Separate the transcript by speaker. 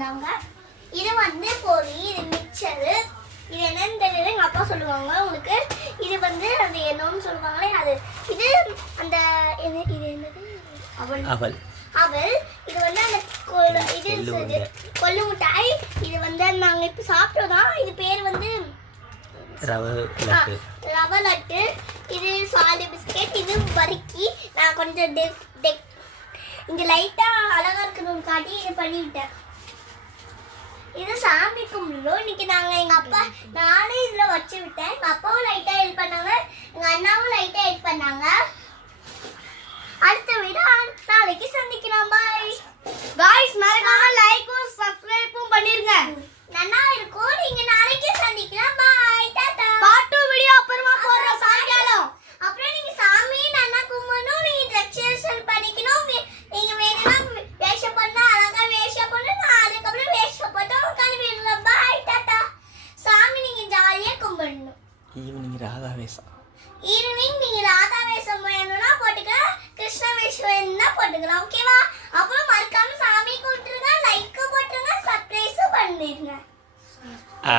Speaker 1: வந்தாங்க இது வந்து பொரி இது மிக்சரு இது என்னன்னு தெரியல எங்க அப்பா சொல்லுவாங்க. உங்களுக்கு இது வந்து அது என்னன்னு சொல்லுவாங்களே அது இது அந்த இது என்னது? அவள்
Speaker 2: அவள்
Speaker 1: அவள் இது வந்து அந்த இது
Speaker 2: கொள்ளு
Speaker 1: மிட்டாய். இது வந்து நாங்க இப்ப சாப்பிட்டோம் இது பேர் வந்து
Speaker 2: ரவை லட்டு.
Speaker 1: இது சாலி பிஸ்கெட். இது வறுக்கி. நான் கொஞ்சம் டெக் டெக். இங்க லைட்டா அழகா இருக்கணும்னு காட்டி இது பண்ணிவிட்டேன் இது சாமி கும்பிடுறோம் இன்னைக்கு நாங்க எங்க அப்பா நானே இதுல வச்சு விட்டேன். எங்க அப்பா கும்பிடணும்
Speaker 2: ஈவினிங் ராதா வேஷம்
Speaker 1: ஈவினிங் நீங்க ராதா வேஷம் வேணும்னா போட்டுக்கலாம். கிருஷ்ண வேஷம் வேணும்னா போட்டுக்கலாம் ஓகேவா அப்புறம் மறக்காம சாமி கும்பிட்டுருங்க லைக் போட்டுருங்க சர்ப்ரைஸும் பண்ணிடுங்க
Speaker 2: ஆ